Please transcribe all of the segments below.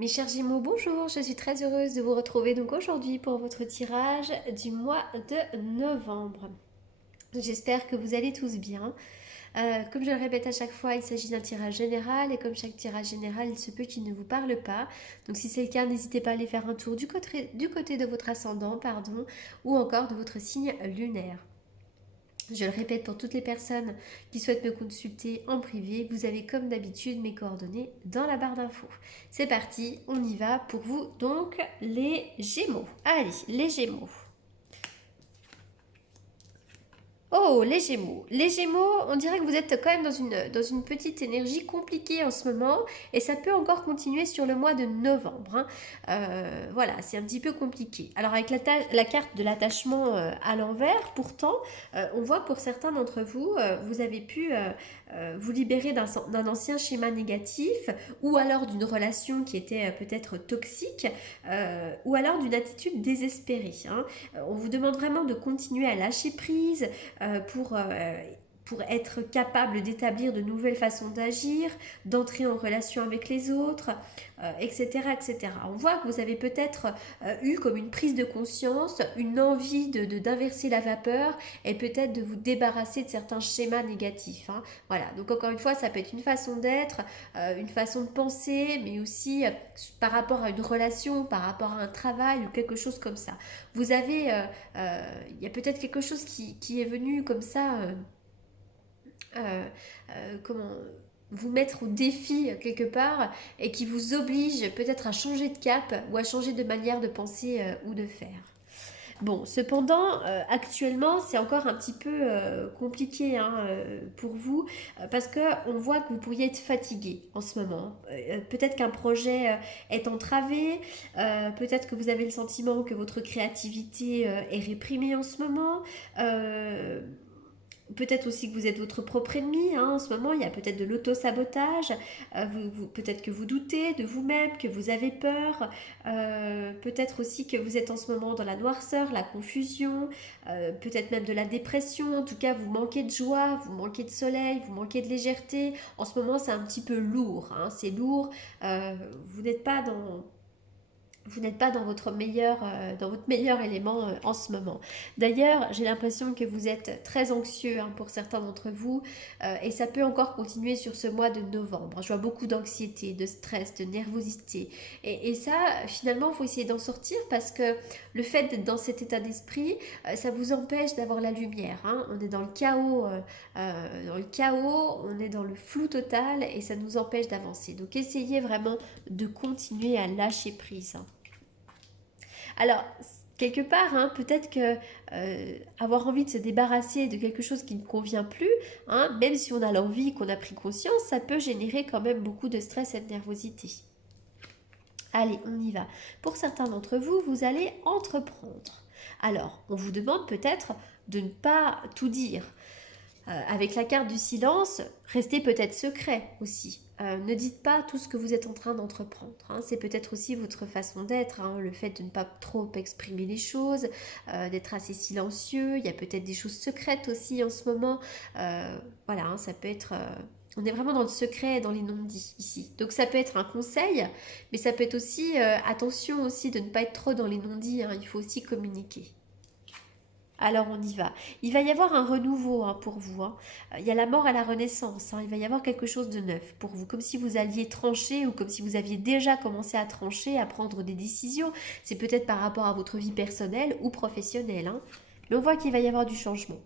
Mes chers Gémeaux, bonjour, je suis très heureuse de vous retrouver donc aujourd'hui pour votre tirage du mois de novembre. J'espère que vous allez tous bien. Comme je le répète à chaque fois, il s'agit d'un tirage général et comme chaque tirage général, il se peut qu'il ne vous parle pas. Donc si c'est le cas, n'hésitez pas à aller faire un tour du côté de votre ascendant, pardon, ou encore de votre signe lunaire. Je le répète pour toutes les personnes qui souhaitent me consulter en privé, vous avez comme d'habitude mes coordonnées dans la barre d'infos. C'est parti, on y va pour vous donc les Gémeaux. Allez, les Gémeaux. Oh, les Gémeaux. Les Gémeaux, on dirait que vous êtes quand même dans une petite énergie compliquée en ce moment et ça peut encore continuer sur le mois de novembre, hein. Voilà, c'est un petit peu compliqué. Alors avec la carte de l'attachement à l'envers, pourtant, on voit que pour certains d'entre vous, vous avez pu vous libérer d'un ancien schéma négatif ou alors d'une relation qui était peut-être toxique ou alors d'une attitude désespérée, hein. On vous demande vraiment de continuer à lâcher prise, pour être capable d'établir de nouvelles façons d'agir, d'entrer en relation avec les autres, etc., etc. On voit que vous avez peut-être eu comme une prise de conscience, une envie d'inverser la vapeur et peut-être de vous débarrasser de certains schémas négatifs, hein. Voilà, donc encore une fois, ça peut être une façon d'être, une façon de penser, mais aussi par rapport à une relation, par rapport à un travail ou quelque chose comme ça. Vous avez il y a peut-être quelque chose qui est venu comme ça, comment vous mettre au défi quelque part et qui vous oblige peut-être à changer de cap ou à changer de manière de penser ou de faire. Bon, cependant, actuellement, c'est encore un petit peu compliqué, hein, pour vous, parce que on voit que vous pourriez être fatigué en ce moment. Peut-être qu'un projet est entravé, peut-être que vous avez le sentiment que votre créativité est réprimée en ce moment. Euh, Peut-être aussi que vous êtes votre propre ennemi, hein, en ce moment. Il y a peut-être de l'auto-sabotage. Peut-être que vous doutez de vous-même, que vous avez peur. Peut-être aussi que vous êtes en ce moment dans la noirceur, la confusion, peut-être même de la dépression. En tout cas, vous manquez de joie, vous manquez de soleil, vous manquez de légèreté. En ce moment, c'est un petit peu lourd, hein, c'est lourd. Euh, vous n'êtes pas dans vous n'êtes pas dans votre meilleur élément en ce moment. D'ailleurs, j'ai l'impression que vous êtes très anxieux, hein, pour certains d'entre vous, et ça peut encore continuer sur ce mois de novembre. Je vois beaucoup d'anxiété, de stress, de nervosité. Et ça, finalement, il faut essayer d'en sortir parce que le fait d'être dans cet état d'esprit, ça vous empêche d'avoir la lumière, hein. On est dans le chaos, on est dans le flou total et ça nous empêche d'avancer. Donc essayez vraiment de continuer à lâcher prise, hein. Alors, quelque part, hein, peut-être que avoir envie de se débarrasser de quelque chose qui ne convient plus, hein, même si on a l'envie, qu'on a pris conscience, ça peut générer quand même beaucoup de stress et de nervosité. Allez, on y va. Pour certains d'entre vous, vous allez entreprendre. Alors, on vous demande peut-être de ne pas tout dire. Avec la carte du silence, restez peut-être secret aussi. Ne dites pas tout ce que vous êtes en train d'entreprendre, hein. C'est peut-être aussi votre façon d'être, hein, le fait de ne pas trop exprimer les choses, d'être assez silencieux. Il y a peut-être des choses secrètes aussi en ce moment. Voilà, hein, ça peut être... on est vraiment dans le secret et dans les non-dits ici. Donc ça peut être un conseil, mais ça peut être aussi... attention aussi de ne pas être trop dans les non-dits, hein. Il faut aussi communiquer. Alors on y va. Il va y avoir un renouveau, hein, pour vous, hein. Il y a la mort à la renaissance, hein. Il va y avoir quelque chose de neuf pour vous, comme si vous alliez trancher ou comme si vous aviez déjà commencé à trancher, à prendre des décisions. C'est peut-être par rapport à votre vie personnelle ou professionnelle, hein. Mais on voit qu'il va y avoir du changement.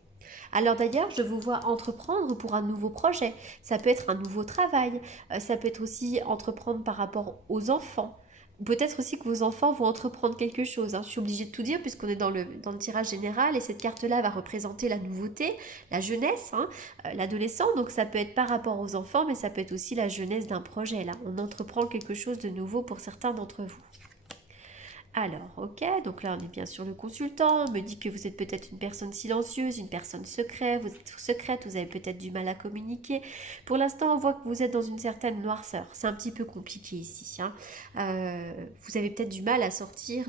Alors d'ailleurs, je vous vois entreprendre pour un nouveau projet. Ça peut être un nouveau travail. Ça peut être aussi entreprendre par rapport aux enfants. Peut-être aussi que vos enfants vont entreprendre quelque chose, hein. Je suis obligée de tout dire puisqu'on est dans le tirage général et cette carte-là va représenter la nouveauté, la jeunesse, hein, l'adolescent. Donc ça peut être par rapport aux enfants, mais ça peut être aussi la jeunesse d'un projet. Là, on entreprend quelque chose de nouveau pour certains d'entre vous. Alors, ok, donc là on est bien sur le consultant, on me dit que vous êtes peut-être une personne silencieuse, une personne secrète, vous avez peut-être du mal à communiquer. Pour l'instant, on voit que vous êtes dans une certaine noirceur, c'est un petit peu compliqué ici, hein. Vous avez peut-être du mal à sortir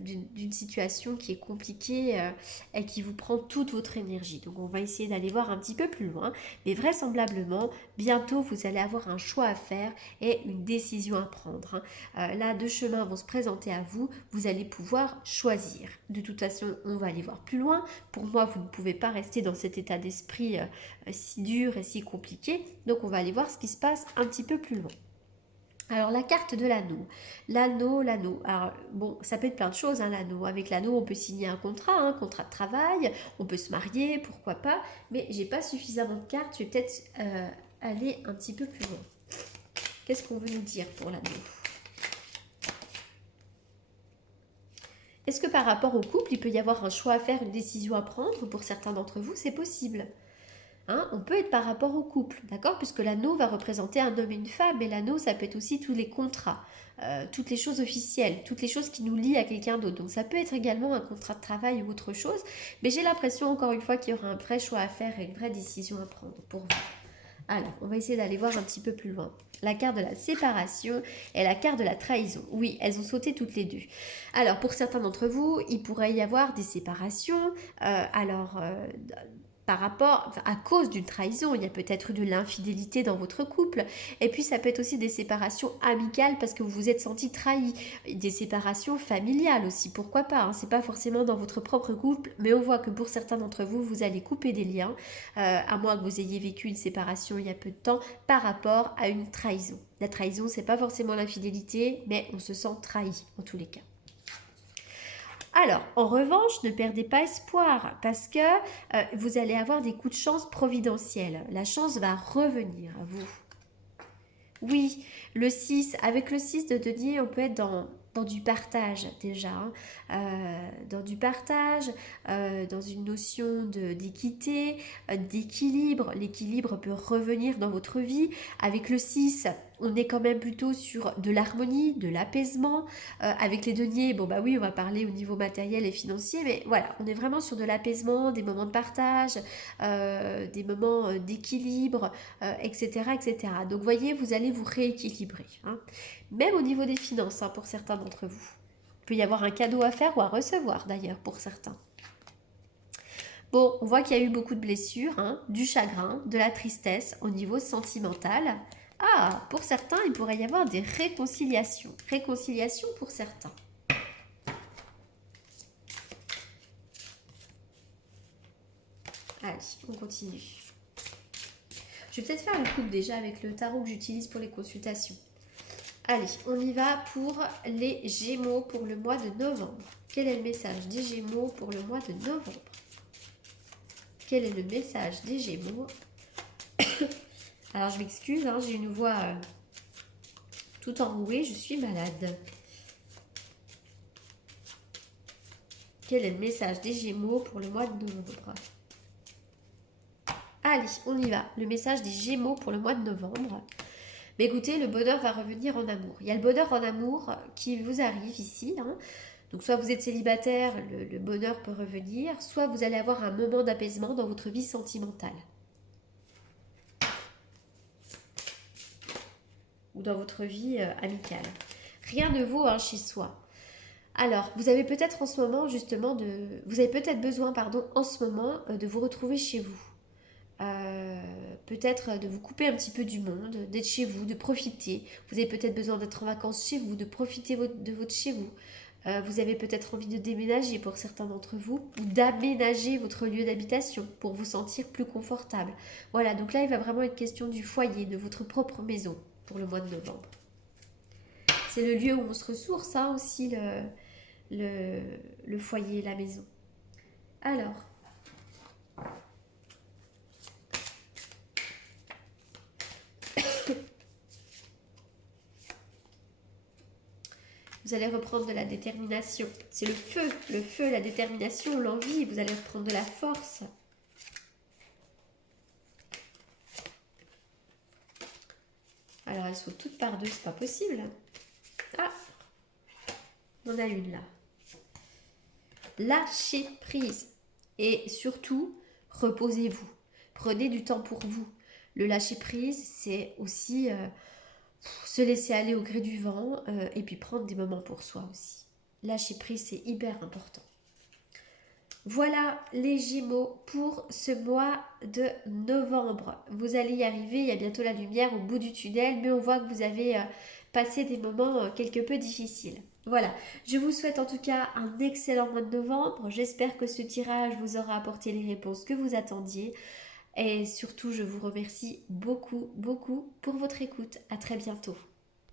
d'une situation qui est compliquée et qui vous prend toute votre énergie. Donc on va essayer d'aller voir un petit peu plus loin, mais vraisemblablement, bientôt vous allez avoir un choix à faire et une décision à prendre. Là, deux chemins vont se présenter à vous, vous allez pouvoir choisir. De toute façon, on va aller voir plus loin. Pour moi, vous ne pouvez pas rester dans cet état d'esprit si dur et si compliqué, donc on va aller voir ce qui se passe un petit peu plus loin. Alors la carte de l'anneau, l'anneau. Alors bon, ça peut être plein de choses, hein, l'anneau. Avec l'anneau, on peut signer un contrat de travail, on peut se marier, pourquoi pas. Mais j'ai pas suffisamment de cartes. Je vais peut-être aller un petit peu plus loin. Qu'est-ce qu'on veut nous dire pour l'anneau? Est-ce que par rapport au couple, il peut y avoir un choix à faire, une décision à prendre? Pour certains d'entre vous, c'est possible. Hein, on peut être par rapport au couple, d'accord? Puisque l'anneau va représenter un homme et une femme, et l'anneau, ça peut être aussi tous les contrats, toutes les choses officielles, toutes les choses qui nous lient à quelqu'un d'autre. Donc ça peut être également un contrat de travail ou autre chose, mais j'ai l'impression, encore une fois, qu'il y aura un vrai choix à faire et une vraie décision à prendre pour vous. Alors, on va essayer d'aller voir un petit peu plus loin. La carte de la séparation et la carte de la trahison. Oui, elles ont sauté toutes les deux. Alors, pour certains d'entre vous, il pourrait y avoir des séparations. Par rapport, enfin, à cause d'une trahison, il y a peut-être eu de l'infidélité dans votre couple, et puis ça peut être aussi des séparations amicales parce que vous vous êtes senti trahi, des séparations familiales aussi, pourquoi pas, hein, c'est pas forcément dans votre propre couple, mais on voit que pour certains d'entre vous, vous allez couper des liens, à moins que vous ayez vécu une séparation il y a peu de temps, par rapport à une trahison. La trahison, c'est pas forcément l'infidélité, mais on se sent trahi en tous les cas. Alors, en revanche, ne perdez pas espoir parce que vous allez avoir des coups de chance providentiels. La chance va revenir à vous. Oui, le 6, avec le 6 de denier, on peut être dans du partage déjà, hein. Dans du partage, dans une notion d'équité, d'équilibre. L'équilibre peut revenir dans votre vie. Avec le 6, on est quand même plutôt sur de l'harmonie, de l'apaisement. Avec les deniers, bon bah oui, on va parler au niveau matériel et financier, mais voilà, on est vraiment sur de l'apaisement, des moments de partage, des moments d'équilibre, etc., etc. Donc voyez, vous allez vous rééquilibrer, hein. Même au niveau des finances, hein, pour certains d'entre vous. Il peut y avoir un cadeau à faire ou à recevoir d'ailleurs pour certains. Bon, on voit qu'il y a eu beaucoup de blessures, hein, du chagrin, de la tristesse au niveau sentimental. Ah, pour certains, il pourrait y avoir des réconciliations. Réconciliations pour certains. Allez, on continue. Je vais peut-être faire le couple déjà avec le tarot que j'utilise pour les consultations. Allez, on y va pour les Gémeaux pour le mois de novembre. Quel est le message des Gémeaux pour le mois de novembre? Quel est le message des Gémeaux? Alors, je m'excuse, hein, j'ai une voix tout enrouée, je suis malade. Quel est le message des Gémeaux pour le mois de novembre? Allez, on y va. Le message des Gémeaux pour le mois de novembre. Mais écoutez, le bonheur va revenir en amour. Il y a le bonheur en amour qui vous arrive ici, hein. Donc soit vous êtes célibataire, le bonheur peut revenir, soit vous allez avoir un moment d'apaisement dans votre vie sentimentale. Ou dans votre vie amicale. Rien ne vaut chez soi. Alors, vous avez peut-être en ce moment justement vous avez peut-être besoin, pardon, en ce moment de vous retrouver chez vous. Peut-être de vous couper un petit peu du monde, d'être chez vous, de profiter. Vous avez peut-être besoin d'être en vacances chez vous, de profiter de votre chez vous. Vous avez peut-être envie de déménager pour certains d'entre vous, ou d'aménager votre lieu d'habitation pour vous sentir plus confortable. Voilà, donc là il va vraiment être question du foyer, de votre propre maison pour le mois de novembre. C'est le lieu où on se ressource, hein, aussi le foyer, la maison. Alors, vous allez reprendre de la détermination. C'est le feu, la détermination, l'envie. Vous allez reprendre de la force. Alors, elles sont toutes par deux, c'est pas possible. Ah, on a une là. Lâchez prise. Et surtout, reposez-vous. Prenez du temps pour vous. Le lâcher prise, c'est aussi se laisser aller au gré du vent et puis prendre des moments pour soi aussi. Lâcher prise, c'est hyper important. Voilà les Gémeaux pour ce mois de novembre. Vous allez y arriver, il y a bientôt la lumière au bout du tunnel, mais on voit que vous avez passé des moments quelque peu difficiles. Voilà, je vous souhaite en tout cas un excellent mois de novembre. J'espère que ce tirage vous aura apporté les réponses que vous attendiez. Et surtout, je vous remercie beaucoup, beaucoup pour votre écoute. À très bientôt.